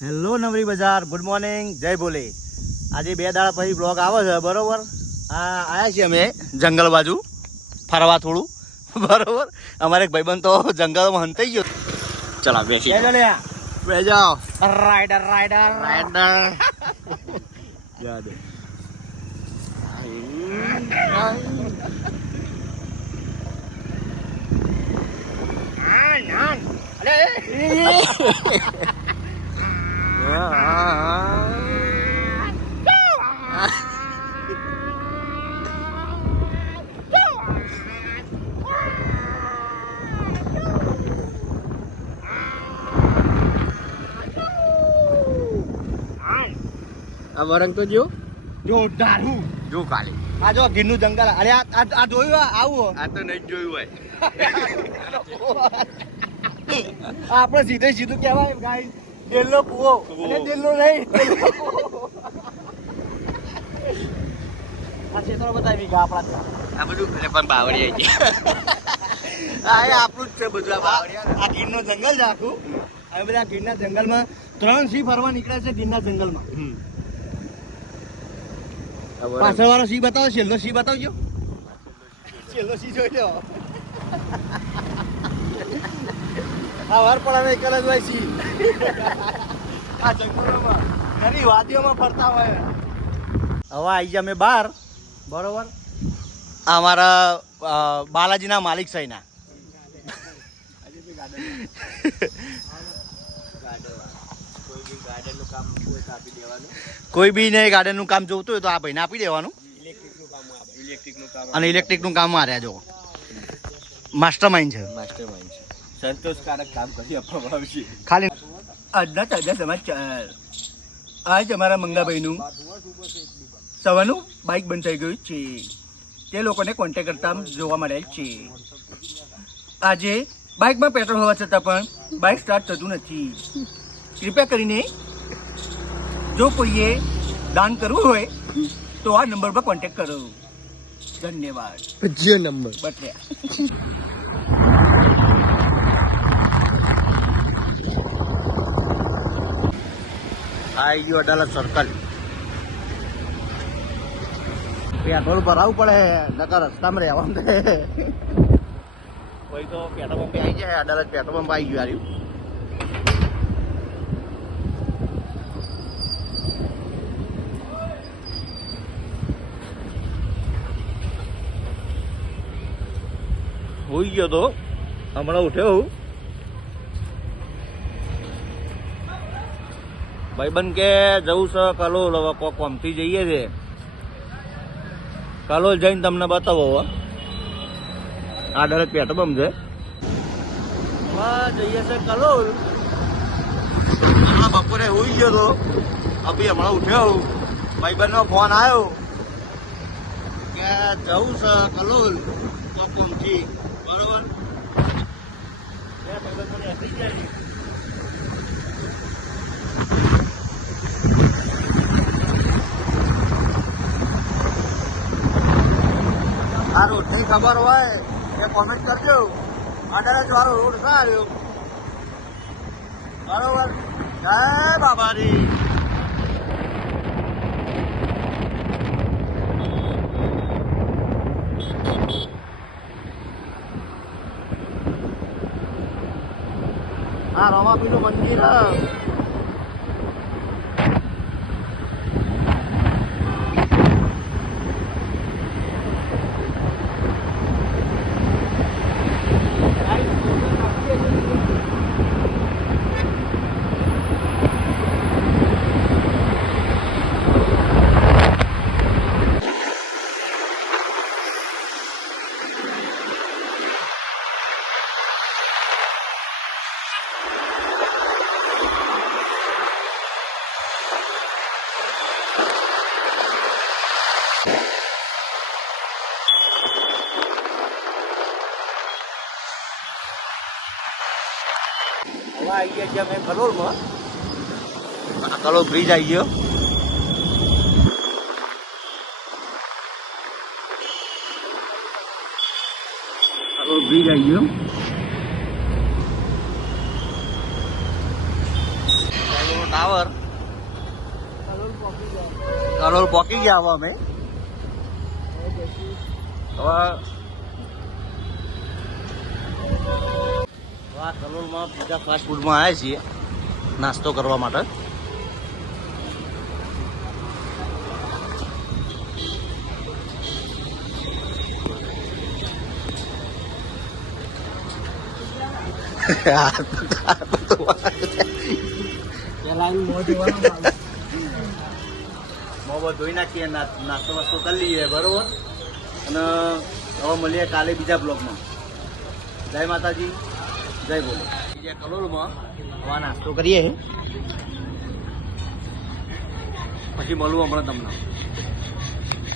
Hello નવરી બજાર, good morning, જય ભોલે. આજે 2 દાડા પછી બ્લોગ આવે છે, બરોબર. આયા છીએ અમે જંગલ બાજુ ફરવા થોડું, બરોબર. અમારે એક ભાઈબંધ તો જંગલમાં હંતાઈ ગયો. ચલા બેસી જાઓ. રાઈડર રાઈડર રાઈડર યાદ વરંગ તો જો જોરદાર હું જો કાલે આ જો ગીરનું જંગલ. અરે આ જોયું આવું આ તો નહીં જોયું હોય. આપણે સીધે સીધું કહેવાય ગાય દિલનો કૂવો અને દિલનો નહીં. આ ક્ષેત્રો બતાવી ગયા આપણા. આ બધું એટલે પણ બાવળી આવી ગઈ. આ એ આપણું જ છે બધું. આ ગીરનો જંગલ છે આખું. હવે બધા ગીરના જંગલમાં 3 સિંહ ફરવા નીકળે છે ગીરના જંગલમાં. પાછળ વાળો સિંહ બતાવો, છેલ્લો સિંહ બતાવજો. છેલ્લો સિંહ જોઈ લો. આ વાર પણ અમે એકલ જ હોય સિંહ. આ જંગલોમાં ઘણી વાદીઓમાં ફરતા હોય. હવે આવી ગયા અમે બહાર, બરોબર. આ અમારા બાલાજીના માલિક સાઈના. કોઈ બી ને ગાર્ડનનું કામ જોતું હોય તો આ ભાઈને આપી દેવાનું. અને ઇલેક્ટ્રિકનું કામ માર્યા જો માસ્ટર માઇન્ડ છે. સંતોષકારક કામ કરી આપવામાં આવશે. ખાલી આજના તાજા સમાચાર. આજ અમારા મંગાભાઈનું સવારનું બાઇક બંધ થઈ ગયું છે. તે લોકોને કોન્ટેક્ટ કરતા જોવા મળેલ છે. આજે બાઇકમાં પેટ્રોલ હોવા છતાં પણ બાઇક સ્ટાર્ટ થતું નથી. કૃપયા કરીને જો કોઈએ દાન કરવું હોય તો આ નંબર પર કોન્ટેક્ટ કરો. ધન્યવાદ. જે નંબર બત્યા આવી ગયું અડાલત સર્કલ. પેટ્રોલ ભરાવવું પડે, નકર રસ્તામાં રહેવાનું છે. કોઈ તો પેટ્રોલ પંપે આવી જાય. અડાલત પેટ્રોલ પંપ આવી ગયું. આવ્યું હોઈ ગયો તો હમણાં ઉઠ્યો હું. ભાઈબંધ કે જવું છે કલોલ. હવે કોક કોમથી જઈએ છે. કલોલ જઈને તમને બતાવો. હવે આ ડરેક પેટ્રોલ છે. જઈએ છે કલોલ. હમણાં બપોરે હોઈ ગયો તો અભી હમણાં ઉઠ્યો. ભાઈબંધનો ફોન આવ્યો કે જવું છે કલોલ કોક કોમથી, બરોબર. આ રોડની ખબર હોય એ કોમેન્ટ કરજો. અડાલજ વાળો રોડ સારો, બરોબર. જય બાબારી. આ રમાપીનું મંદિર. હવે આવી ગયા છીએ અમે કલોલમાં. કલોલ બ્રિજ આવી ગયો. કલોલ બ્રિજ આવી ગયો. ટાવર ટાવર કરોલ પોકી ગયા હવે અમે હવે આ કલોલમાં બીજા ફાસ્ટ ફૂડમાં આવ્યા છીએ નાસ્તો કરવા માટે મોબાઈલ ધોઈ નાખીએ નાસ્તો વાસ્તો કરી લઈએ બરોબર અને હવે મળીએ કાલે બીજા બ્લોગમાં જય માતાજી જય બોલો બીજા કલોલમાં હવે નાસ્તો કરીએ પછી મળવું હમણાં તમને